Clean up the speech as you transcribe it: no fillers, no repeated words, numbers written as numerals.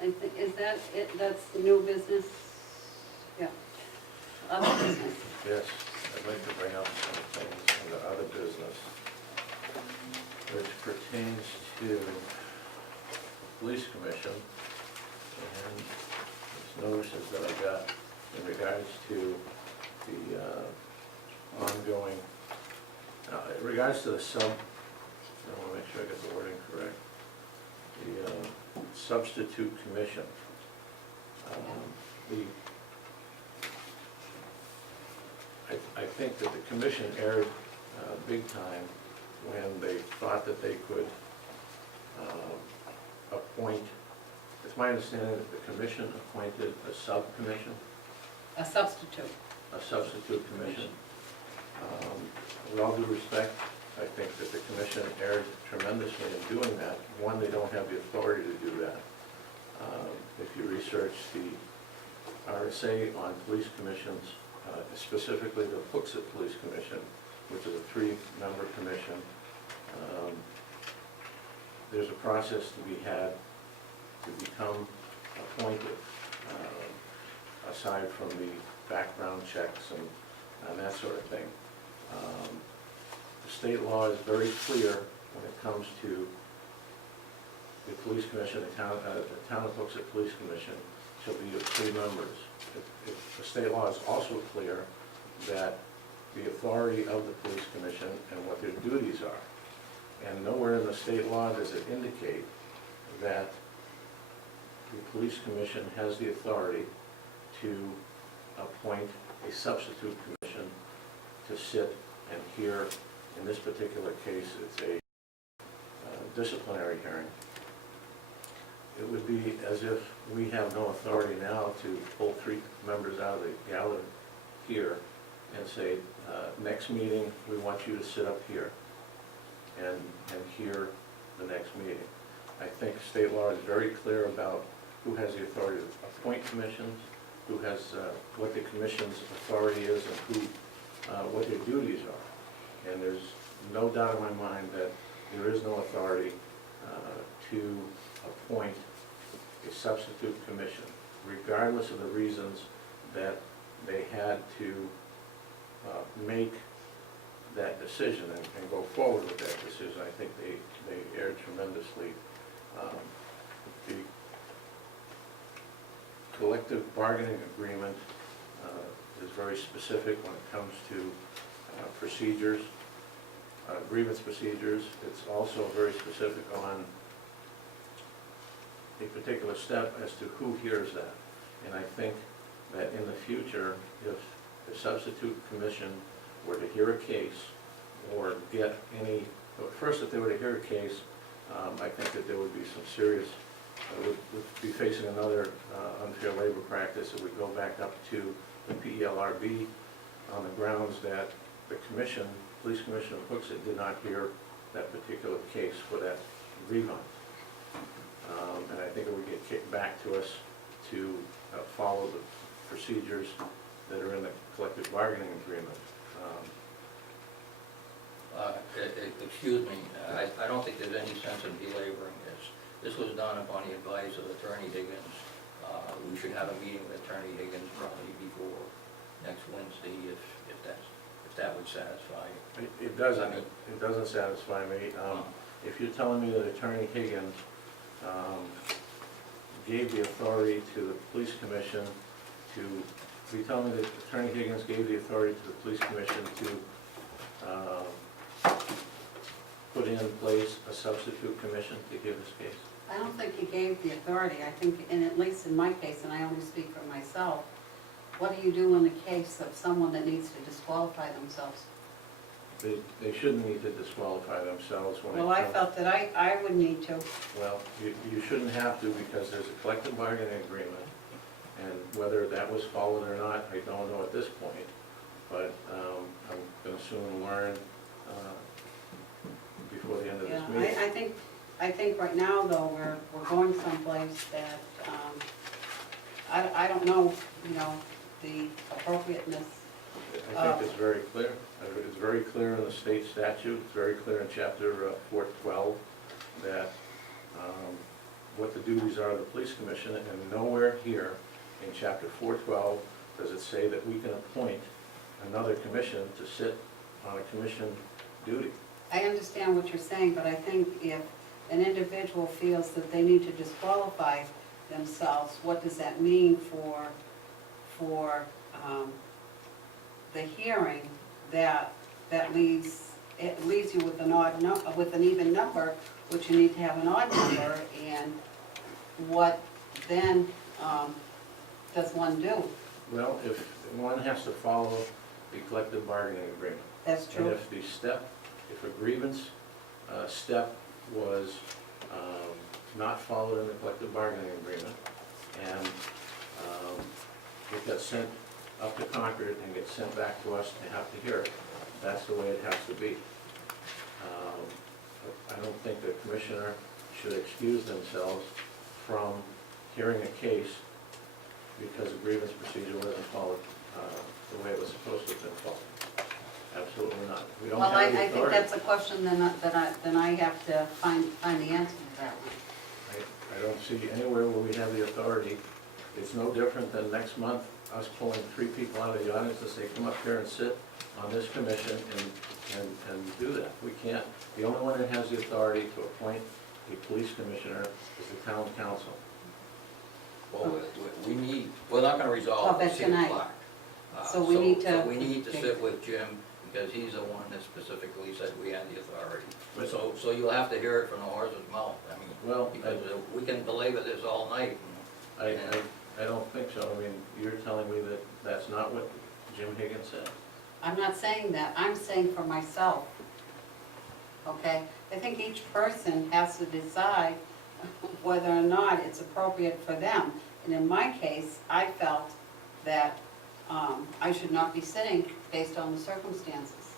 I think, is that it, that's the new business? Yeah. Other business. Yes, I'd like to bring up some things in the other business which pertains to police commission and some notices that I got in regards to the ongoing, in regards to the I want to make sure I get the wording correct, the substitute commission. I think that the commission erred big time when they thought that they could appoint, it's my understanding that the commission appointed a subcommission, A substitute. a substitute commission. With all due respect, I think that the commission erred tremendously in doing that. One, they don't have the authority to do that. If you research the RSA on police commissions, specifically the Hooksett Police Commission, which is a 3-member commission, there's a process to be had to become appointed, aside from the background checks and that sort of thing. The state law is very clear when it comes to the police commission. The town of Hooksett Police Commission shall be of 3 members. The state law is also clear that the authority of the police commission and what their duties are. And nowhere in the state law does it indicate that the police commission has the authority to appoint a substitute commission to sit and hear. In this particular case, it's a disciplinary hearing. It would be as if we have no authority now to pull 3 members out of the gallery here and say, next meeting, we want you to sit up here and hear the next meeting. I think state law is very clear about who has the authority to appoint commissions, who has, what the commission's authority is, and who, what their duties are. And there's no doubt in my mind that there is no authority to appoint a substitute commission, regardless of the reasons that they had to make that decision and go forward with that decision. I think they erred tremendously. The collective bargaining agreement is very specific when it comes to procedures, grievance procedures. It's also very specific on a particular step as to who hears that. And I think that in the future, if the substitute commission were to hear a case or get any, first if they were to hear a case, I think that there would be some serious, would be facing another unfair labor practice if we go back up to the PELRB on the grounds that the commission, police commission of Hooksett, did not hear that particular case for that grievance. And I think it would get kicked back to us to follow the procedures that are in the collective bargaining agreement. Excuse me, I don't think there's any sense in belaboring this. This was done upon the advice of Attorney Higgins. We should have a meeting with Attorney Higgins probably before next Wednesday, if that would satisfy you. It doesn't. It doesn't satisfy me. If you're telling me that Attorney Higgins gave the authority to the police commission to, if you tell me that Attorney Higgins gave the authority to the police commission to put in place a substitute commission to hear this case? I don't think he gave the authority. I think, and at least in my case, and I only speak for myself, what do you do in the case of someone that needs to disqualify themselves? They shouldn't need to disqualify themselves when Well, I felt that I would need to. Well, you shouldn't have to, because there's a collective bargaining agreement, and whether that was followed or not, I don't know at this point, but I'm going to soon learn before the end of this meeting. I think right now, though, we're going someplace that, I don't know, you know, the appropriateness. I think it's very clear. It's very clear in the state statute. It's very clear in Chapter 412 that what the duties are of the police commission, and nowhere here in chapter 412 does it say that we can appoint another commission to sit on a commission duty. I understand what you're saying, but I think if an individual feels that they need to disqualify themselves, what does that mean for the hearing? That leaves you with with an even number, which you need to have an odd number, and what then does one do? Well, if one has to follow the collective bargaining agreement. That's And true. if a grievance step was not followed in the collective bargaining agreement, and it got sent up to Concord and gets sent back to us to have to hear it, that's the way it has to be. I don't think the commissioner should excuse themselves from hearing a case because a grievance procedure wasn't followed the way it was supposed to have been followed. Absolutely not. We don't Well, have I the think authority. that's a question then I have to find the answer to that one. I don't see anywhere where we have the authority. It's no different than next month, us pulling 3 people out of the audience to say, come up here and sit on this commission and do that. We can't. The only one that has the authority to appoint a police commissioner is the town council. Well, we're not gonna resolve Oh, it at that's 6 tonight. o'clock. So we need to- So we need to sit with Jim, because he's the one that specifically said we had the authority. So you'll have to hear it from the horse's mouth, I mean, Well, because we can belabor this all night. I don't think so. I mean, you're telling me that that's not what Jim Higgins said. I'm not saying that, I'm saying for myself, okay? I think each person has to decide whether or not it's appropriate for them. And in my case, I felt that I should not be sitting based on the circumstances.